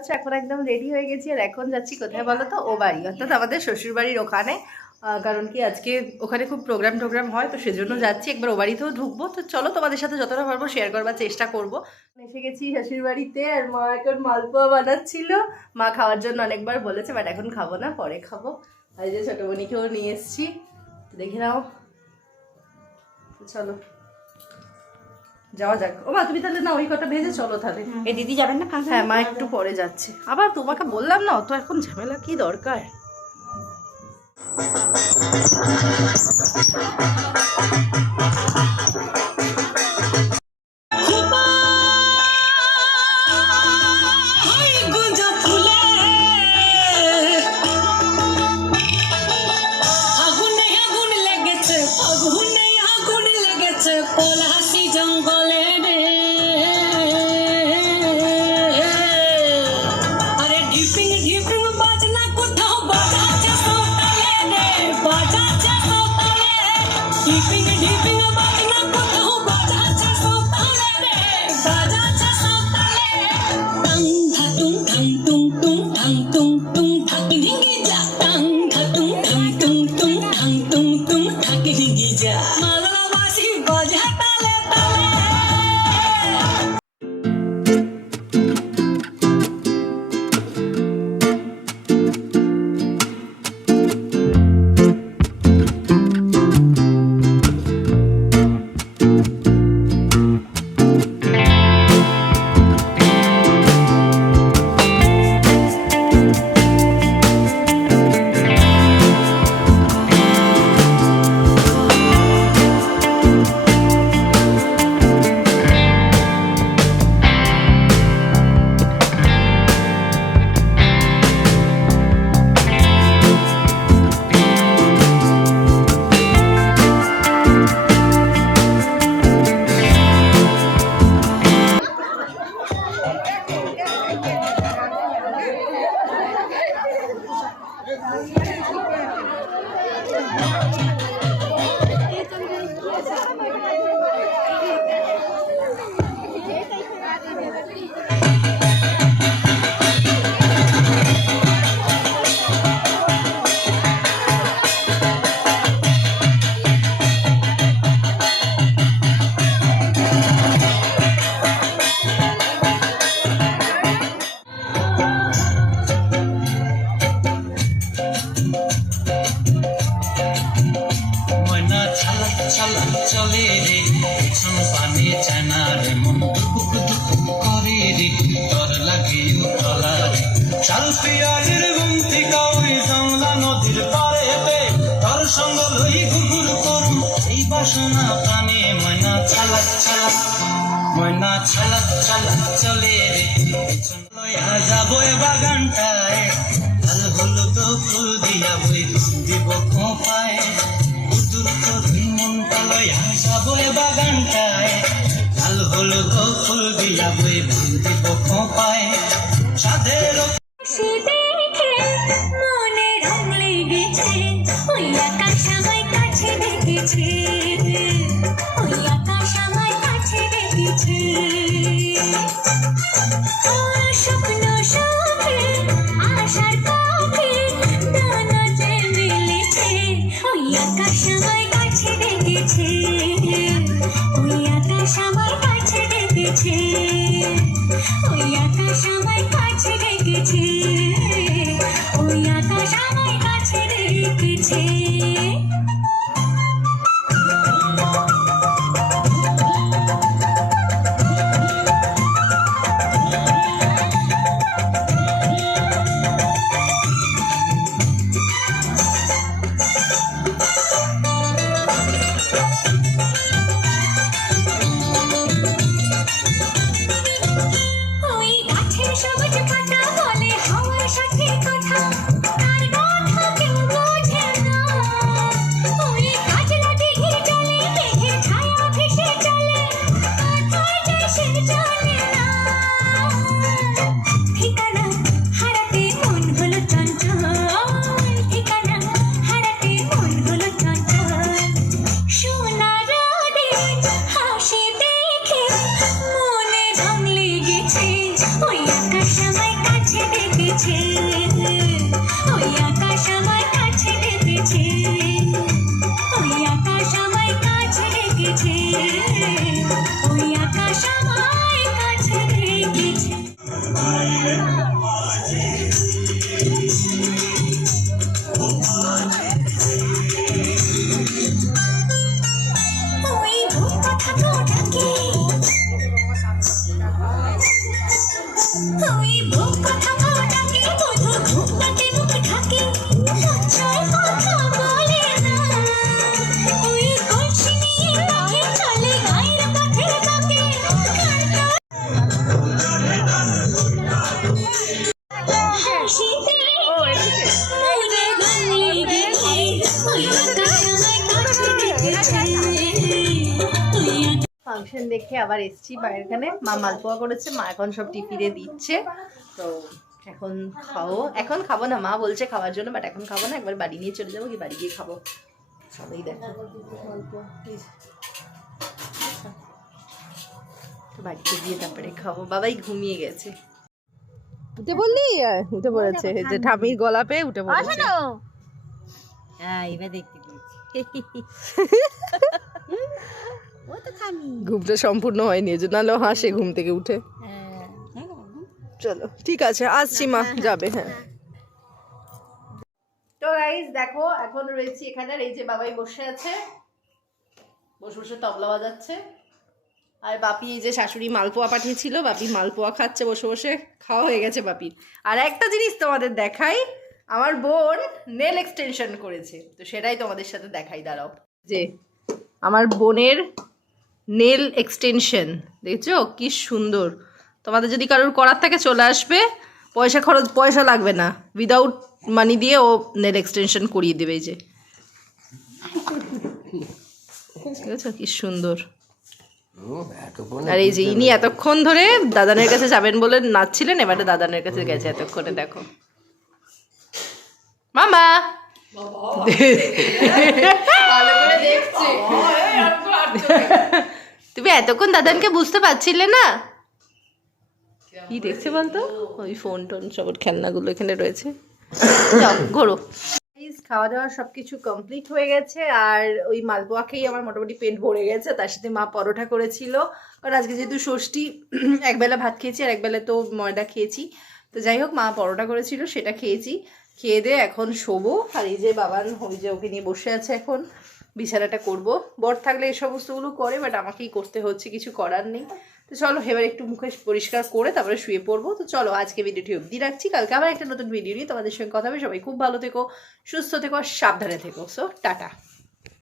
পাচ্ছ এখন একদম রেডি হয়ে গেছি আর এখন যাচ্ছি কোথায় বলো তো ও বাড়ি। অর্থাৎ আমাদের শ্বশুর বাড়ির ওখানে কারণ কি আজকে ওখানে খুব প্রোগ্রাম টোগ্রাম হয় তো সেজন্য যাচ্ছি। একবার ও বাড়িতেও ঢুকবো। তো চলো তোমাদের সাথে যতটা পারব শেয়ার করবার চেষ্টা করব। এসে গেছি শ্বশুর বাড়িতে আর মা এখন মালপোয়া বানাচ্ছিল। মা খাওয়ার জন্য অনেকবার বলেছে বাট এখন খাব না পরে খাব। আর এই যে ছোটো বোনিকেও নিয়ে এসেছি। দেখে নাও। চলো। যাওয়া যাক। ও মা তুমি তাহলে না ওই কটা ভেজে চলো তাহলে। এই দিদি যাবেন না ফাংশন হ্যাঁ মা একটু পরে যাচ্ছে। আবার তোমাকে বললাম না অত এখন ঝামেলা কি দরকার? পিয়ারের গুমতি কাউরি চলে রে। লইয়া যাব এ বাগানটায়, লাল হলুদ ফুল দিয়া বই দিব খোপায় উদুর করি মন তলয়া যাব এ বাগানটায়, লাল হলুদ ফুল দিয়া বই দিব খোপায় সাধের ফাংশন দেখে আবার এসছি মায়ের এখানে। মা মালপোয়া করেছে মা এখন সব টিফিনে দিচ্ছে। তো এখন খাও এখন খাব না মা বলছে খাওয়ার জন্য বাট এখন খাব না একবার বাড়ি নিয়ে চলে যাব কি বাড়ি গিয়ে খাব। সবাই দেখো। বাড়িতে গিয়ে তারপরে খাব। বাবাই ঘুমিয়ে গেছে। উঠে বললি উঠে পড়েছে। যে ঠামির গলা পেয়ে উঠে পড়েছে। হ্যাঁ এবার দেখতে পেয়েছি। ঘুমটা সম্পূর্ণ হয়নি এজন্য নাহলে হাসে ঘুম থেকে উঠে। হ্যাঁ চলো ঠিক আছে আসছি মা যাবে হ্যাঁ। তো গাইস দেখো এখন রয়েছি এখানে আর এই যে বাবাই বসে আছে বসে বসে তবলা বাজাচ্ছে। আর বাপি এই যে শাশুড়ি মালপোয়া পাঠিয়েছিল বাপি মালপোয়া খাচ্ছে বসে বসে খাওয়া হয়ে গেছে বাপির আর একটা জিনিস তোমাদের দেখাই আমার বোন নেল এক্সটেনশন করেছে তো সেটাই তোমাদের সাথে দেখাই দাঁড়াও। যে আমার বোনের নেল এক্সটেনশন দেখছ? কি সুন্দর। তোমাদের যদি কারোর করার থাকে চলে আসবে পয়সা খরচ পয়সা লাগবে না। উইদাউট মানি দিয়ে ও নেল এক্সটেনশন করিয়ে দেবে এই যে। ঠিক আছে কি সুন্দর। আর এই যে ইনি এতক্ষণ ধরে দাদানের কাছে যাবেন বলে নাচছিলেন এবারে দাদানের কাছে গেছে এতক্ষণে দেখো। মামা! তুমি এতক্ষণ দাদানকে বুঝতে পারছিলে না? কি দেখছে বলতো? ওই ফোন টোন সব খেলনাগুলো এখানে রয়েছে। ঘোরো। খাওয়া দাওয়া সবকিছু কমপ্লিট হয়ে গেছে আর ওই মালপোয়া খেয়েই আমার মোটামুটি পেট ভরে গেছে তার সাথে মা পরোটা করেছিল। কারণ আজকে যেহেতু ষষ্ঠী একবেলা ভাত খেয়েছি আর একবেলা তো ময়দা খেয়েছি। তো যাই হোক মা পরোটা করেছিল সেটা খেয়েছি। খেয়ে দিয়ে এখন শোবো। আর এই যে বাবান ওই যে ওকে নিয়ে বসে আছে এখন। বিছানাটা করব। বর থাকলে এই সমস্তগুলো করে বাট আমাকেই করতে হচ্ছে, কিছু করার নেই। তো চলো, এবার একটু মুখে পরিষ্কার করে তারপরে শুয়ে পড়ব। তো চলো, আজকে ভিডিওটি অবধি রাখছি। কালকে আবার একটা নতুন ভিডিও নিয়ে তোমাদের সঙ্গে কথা হবে। সবাই খুব ভালো থেকো, সুস্থ থেকো, আর সাবধানে থেকো। So tata.